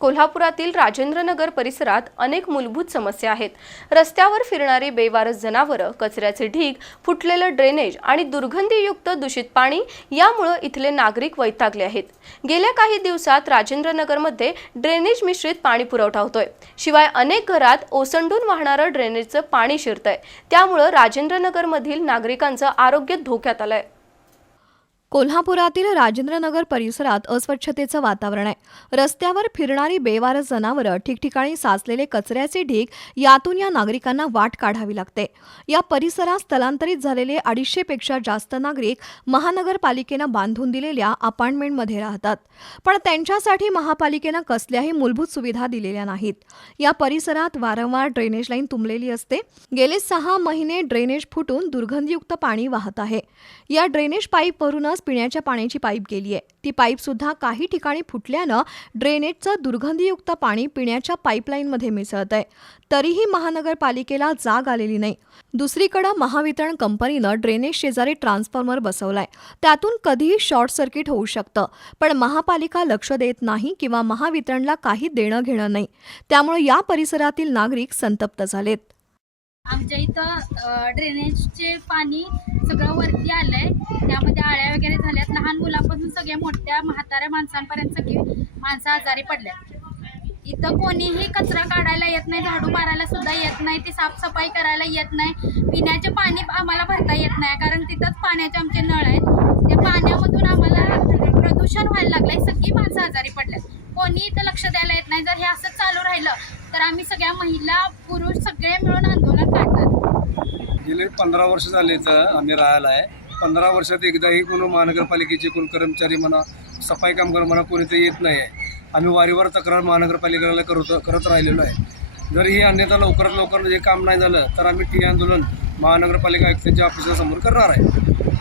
कोल्हापुरातील राजेंद्रनगर परिसरात अनेक मूलभूत समस्या आहेत. रस्त्यावर फिरणारी बेवारस जनावरं कचऱ्याचे ढीग फुटलेलं ड्रेनेज आणि दुर्गंधीयुक्त दूषित पाणी यामुळं इथले नागरिक वैतागले आहेत. गेल्या काही दिवसात राजेंद्रनगरमध्ये ड्रेनेज मिश्रित पाणी पुरवठा होतोय. शिवाय अनेक घरात ओसंडून वाहणारं ड्रेनेजचं पाणी शिरतंय. त्यामुळं राजेंद्रनगरमधील नागरिकांचं आरोग्य धोक्यात आलंय. कोल्हापुरातील राजेंद्रनगर परिसरात अस्वच्छतेचं वातावरण आहे. रस्त्यावर फिरणारी बेवारस जनावरं ठिकठिकाणी साचलेले कचऱ्याचे ढीग यातून या नागरिकांना वाट काढावी लागते. या परिसरात स्थलांतरित झालेले अडीचशेपेक्षा जास्त नागरिक महानगरपालिकेनं बांधून दिलेल्या अपार्टमेंटमध्ये राहतात. पण त्यांच्यासाठी महापालिकेनं कसल्याही मूलभूत सुविधा दिलेल्या नाहीत. या परिसरात वारंवार ड्रेनेज लाईन तुंबलेली असते. गेले सहा महिने ड्रेनेज फुटून दुर्गंधीयुक्त पाणी वाहत आहे. या ड्रेनेज पाईपवरूनच पिण्याच्या पाण्याची पाईप गेली आहे. ती पाईप सुद्धा काही ठिकाणी फुटल्यानं ड्रेनेजचं दुर्गंधीयुक्त पाणी पिण्याच्या पाईपलाईनमध्ये मिसळत आहे. तरीही महानगरपालिकेला जाग आलेली नाही. दुसरीकडं महावितरण कंपनीनं ड्रेनेज शेजारी ट्रान्सफॉर्मर बसवलाय. त्यातून कधीही शॉर्ट सर्किट होऊ शकतं पण महापालिका लक्ष देत नाही किंवा महावितरणला काही देणं घेणं नाही. त्यामुळे या परिसरातील नागरिक संतप्त झालेत. आमच्या इथं ड्रेनेजचे पाणी सगळं वरती आलंय. लहान मुलांपासून सगळ्या मोठ्या म्हाताऱ्या माणसांपर्यंत सगळी माणसं आजारी पडल्यात. इथं कोणीही कचरा काढायला येत नाही झाडू मारायला सुद्धा येत नाही ती साफसफाई करायला येत नाही पिण्याचे पाणी आम्हाला भरता येत नाही कारण तिथंच पाण्याचे आमचे नळ आहेत. त्या पाण्यामधून आम्हाला प्रदूषण व्हायला लागलंय सगळी माणसं आजारी पडल्यात. कोणी इथं लक्ष द्यायला येत नाही जर हे असंच चालू राहिलं तर आम्ही सगळ्या महिला पुरुष सगळे मिळून आंदोलन काढतात गेले पंधरा वर्ष झाले इथं आम्ही राहायला आहे. पंधरा वर्षात एकदाही कोण महानगरपालिकेचे कोण कर्मचारी म्हणा सफाई कामगार म्हणा कोणी ते येत नाही आहे. आम्ही वारीवर तक्रार महानगरपालिकेला करत करत राहिलेलो आहे. जर ही अन्यथा लवकरात लवकर हे काम नाही झालं तर आम्ही टी आंदोलन महानगरपालिका आयुक्तांच्या ऑफिसासमोर समोर करणार आहे.